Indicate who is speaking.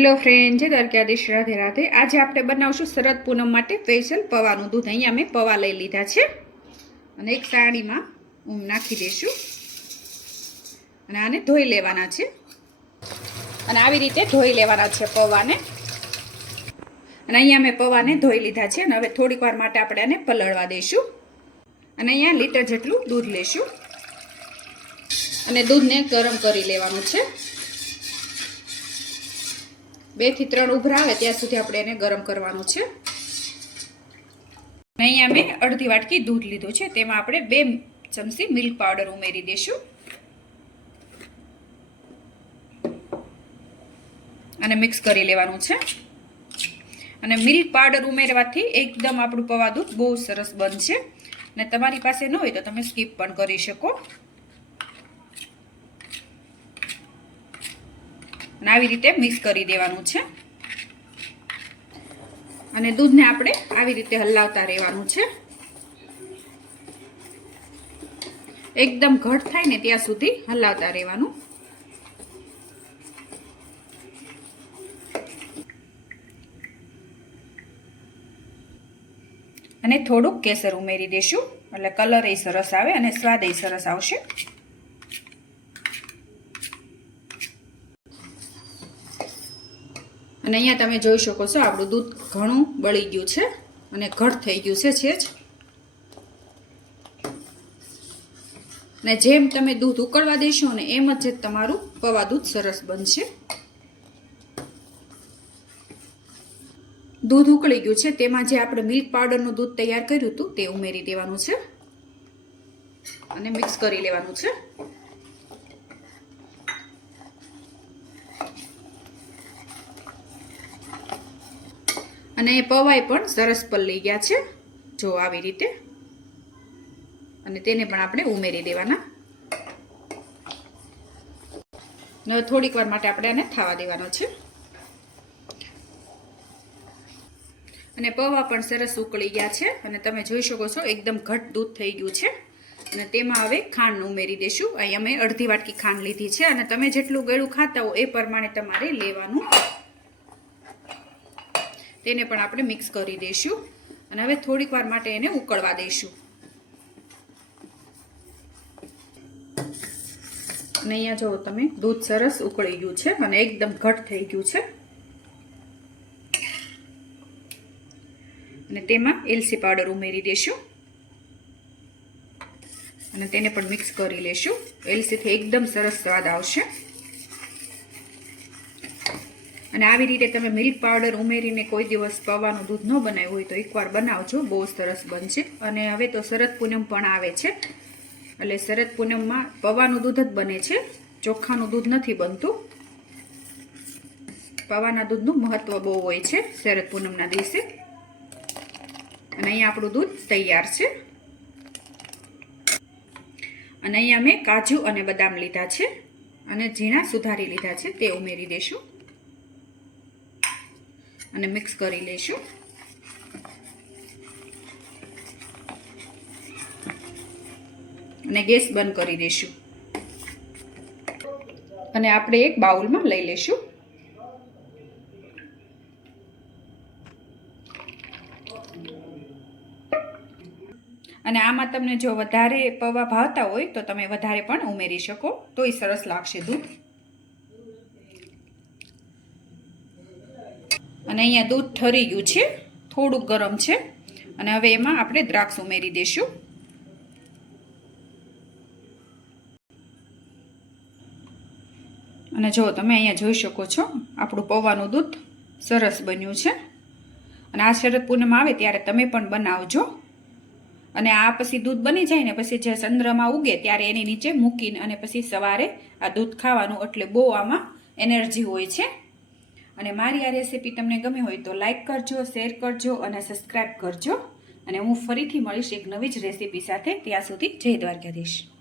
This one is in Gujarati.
Speaker 1: હેલો ફ્રેન્ડ જે દ્વારકાધીશ રાધે રાધે. આજે આપણે બનાવશું શરદ પૂનમ માટે સ્પેશિયલ પવાનું દૂધ. અહીંયા મેં પવા લઈ લીધા છે. અને એક સાડીમાં હું નાખી દઈશું. અને આને ધોઈ લેવાના છે. અને આવી રીતે ધોઈ લેવાના છે પવાને. અને અહીંયા મેં પવાને ધોઈ લીધા છે. અને હવે થોડીક વાર માટે આપણે આને પલળવા દઈશું. અને અહીંયા લીટર જેટલું દૂધ લેશું. અને દૂધને ગરમ કરી લેવાનું છે. બેથી ત્રણ ઉભરા આવે ત્યાં સુધી આપણે એને ગરમ કરવાનું છે. અહીંયા મેં અડધી વાટકી દૂધ લીધું છે. તેમાં આપણે બે ચમચી મિલ્ક પાવડર ઉમેરી દઈશું. અને મિક્સ કરી લેવાનું છે. અને મિલ્ક પાવડર ઉમેરવાથી એકદમ આપણું પવા દૂધ બહુ સરસ બનશે. અને તમારી પાસે ન હોય તો તમે સ્કીપ પણ કરી શકો. અને આવી રીતે મિક્સ કરી દેવાનું છે. અને દૂધને આપણે આવી રીતે હલાવતા રહેવાનું છે. એકદમ ઘટ થાય ને ત્યાં સુધી હલાવતા રહેવાનું. અને થોડુંક કેસર ઉમેરી દેશું. એટલે કલર એ સરસ આવે અને સ્વાદ એ સરસ આવશે. અને અહીંયા તમે જોઈ શકો છો આપણું દૂધ ઘણું બળી ગયું છે અને ઘટ થઈ ગયું છે છે જ અને જેમ તમે દૂધ ઉકળવા દેશો ને એમ જ તમારું પવા દૂધ સરસ બનશે. દૂધ ઉકળી ગયું છે તેમાં જે આપણે મિલ્ક પાવડરનું દૂધ તૈયાર કર્યું હતું તે ઉમેરી દેવાનું છે. અને મિક્સ કરી લેવાનું છે. અને એ પવાય પણ સરસ પલળી ગયા છે, જો આવી રીતે. અને તેને પણ આપણે ઉમેરી દેવાના. થોડીક વાર માટે આપણે આને થવા દેવાનો છે. અને પૌવા પણ સરસ ઉકળી ગયા છે, અને તમે જોઈ શકો છો એકદમ ઘટ દૂધ થઈ ગયું છે. અને તેમાં હવે ખાંડ ઉમેરી દઈશું અહીંયા અમે અડધી વાટકી ખાંડ લીધી છે, અને તમે જેટલું ગળું ખાતા હો એ પ્રમાણે તમારે લેવાનું તેને પણ આપણે મિક્સ કરી દઈશું. અને હવે થોડીક વાર માટે એને ઉકળવા દઈશું. અને અહીંયા જુઓ તમે દૂધ સરસ ઉકળી ગયું છે અને એકદમ ઘટ થઈ ગયું છે. અને તેમાં એલસી પાવડર ઉમેરી દેશું અને તેને પણ મિક્સ કરી લેશું એલસીથી એકદમ સરસ સ્વાદ આવશે. અને આવી રીતે તમે મિલ્ક પાવડર ઉમેરીને કોઈ દિવસ પવાનું દૂધ ન બનાવ્યું હોય તો એકવાર બનાવજો, બહુ સરસ બનશે. અને હવે તો શરદ પૂનમ પણ આવે છે. એટલે શરદ પૂનમમાં પવાનું દૂધ જ બને છે. ચોખાનું દૂધ નથી બનતું. પવાના દૂધનું મહત્વ બહુ હોય છે શરદ પૂનમના દિવસે. અને અહીંયા આપણું દૂધ તૈયાર છે. અને અહીંયા મેં કાજુ અને બદામ લીધા છે. અને ઝીણા સુધારી લીધા છે, તે ઉમેરી દઈશું અને મિક્સ કરી લઈશું. અને ગેસ બંધ કરી દઈશું. અને આપણે એક બાઉલમાં લઈ લઈશું. અને આમાં તમને જો વધારે પૌવા ભાવતા હોય તો તમે વધારે પણ ઉમેરી શકો. તોય સરસ લાગશે દૂધ. અને અહીંયા દૂધ ઠરી ગયું છે, થોડુંક ગરમ છે. અને હવે એમાં આપણે દ્રાક્ષ ઉમેરી દઈશું. અને જો તમે અહીંયા જોઈ શકો છો, આપણું પૌવાનું દૂધ સરસ બન્યું છે. અને આ શરદ પૂનમ આવે ત્યારે તમે પણ બનાવજો. અને આ પછી દૂધ બની જાય ને પછી જે ચંદ્રમાં ઉગે ત્યારે એની નીચે મૂકીને અને પછી સવારે આ દૂધ ખાવાનું, એટલે બહુ આમાં એનર્જી હોય છે. અને મારી આ રેસીપી તમને ગમી હોય તો લાઇક કરજો શેર કરજો અને સબસ્ક્રાઈબ કરજો. અને હું ફરીથી મળીશ એક નવી જ રેસીપી સાથે ત્યાં સુધી જય દ્વારકાધીશ.